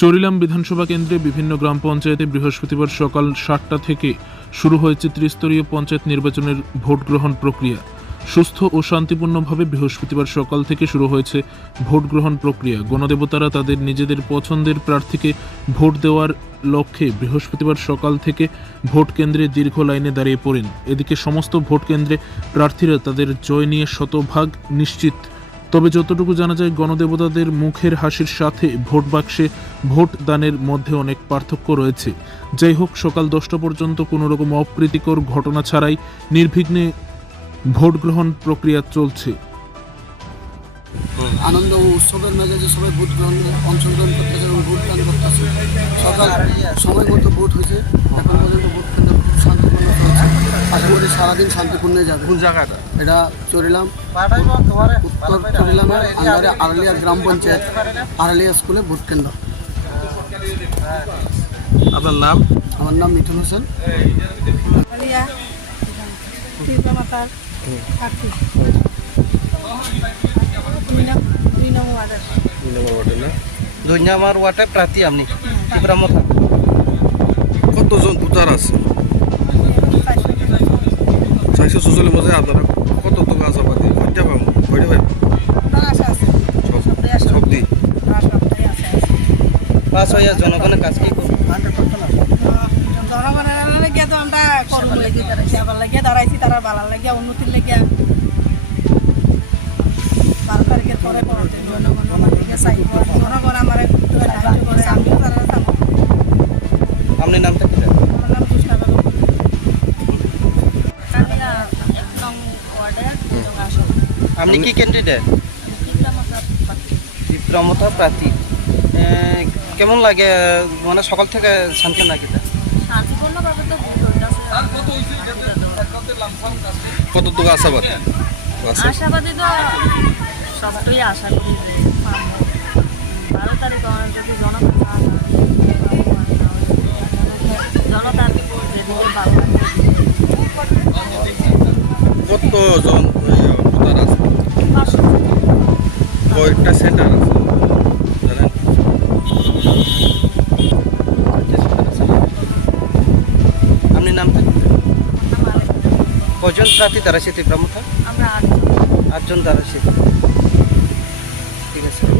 চরিলাম বিধানসভা কেন্দ্রে বিভিন্ন গ্রাম পঞ্চায়েতে বৃহস্পতিবার সকাল সাতটা থেকে শুরু হয়েছে ত্রিস্তরীয় পঞ্চায়েত নির্বাচনের ভোট গ্রহণ প্রক্রিয়া। সুস্থ ও শান্তিপূর্ণভাবে বৃহস্পতিবার সকাল থেকে শুরু হয়েছে ভোট গ্রহণ প্রক্রিয়া। গণদেবতারা তাদের নিজেদের পছন্দের প্রার্থীকে ভোট দেওয়ার লক্ষ্যে বৃহস্পতিবার সকাল থেকে ভোট কেন্দ্রে দীর্ঘ লাইনে দাঁড়িয়ে পড়েন। এদিকে সমস্ত ভোট কেন্দ্রে প্রার্থীরা তাদের জয় নিয়ে শতভাগ নিশ্চিত। তবে যতটুকু জানা যায় গণদেবতাদের মুখের হাসির সাথে ভোট বাক্সে ভোট দানের মধ্যে অনেক পার্থক্য রয়েছে। যাই হোক সকাল দশটা পর্যন্ত কোনো রকম অপ্রীতিকর ঘটনা ছাড়াই নির্বিঘ্নে ভোট গ্রহণ প্রক্রিয়া চলছে। আনন্দ ও উৎসবের মেজাজে সবাই ভোট গ্রহণ অংশগ্রহণ করতেছে এবং ভোট দান করতেছে সকাল সময় মতো ভোট হয়েছে এখন পর্যন্ত ভোট কেন্দ্র খুব শান্তিপূর্ণ চলছে আশা করি সারাদিন শান্তিপূর্ণে যাবে। কোন জায়গাটা? এটা চরিলাম উত্তর চরিলামের আন্ডারে আরলিয়া গ্রাম পঞ্চায়েত আরলিয়া স্কুলে ভোট কেন্দ্র। আপনার নাম? আমার নাম মিঠুন হোসেন। দুই নম্বর ওয়ার্ডে প্রার্থী আপনি ইব্রাহমতা কতজন ভোটার আছে? চারশো চারশো মধ্যে আপনারা? কত আশাবাদী কয়টা পাম কয়টা পাম তার আশা আছে। সব সবটাই আশা সব দিই তার সবটাই আশা আছে পাস হইয়া জনগণের কাজ কি করব? জনগণের লাগিয়া তো আমরা করব। লাগি দাঁড়াইছি। আবার লাগিয়া দাঁড়াইছি তারা বালার লাগিয়া উন্নতির লাগিয়া বারো তারিখের পরে পরে জনগণ আমার সাহায্য করে আপনি কি ক্যান্ডিডেট ইব্রাহমতা প্রার্থী। কেমন লাগে? মানে সকাল থেকে শান্তি নাকি? তো কত টাকা আশাবাদী আশাবাদী তো সবটাই আশা করি। বারো তারিখ যদি জনতা লাগে কতজন ভোটার কয়েকটা সেন্টার আছে। আপনি নাম কজন প্রার্থী তারা সেটি প্রমুখ? আমরা আটজন তারা সেটি। ঠিক আছে।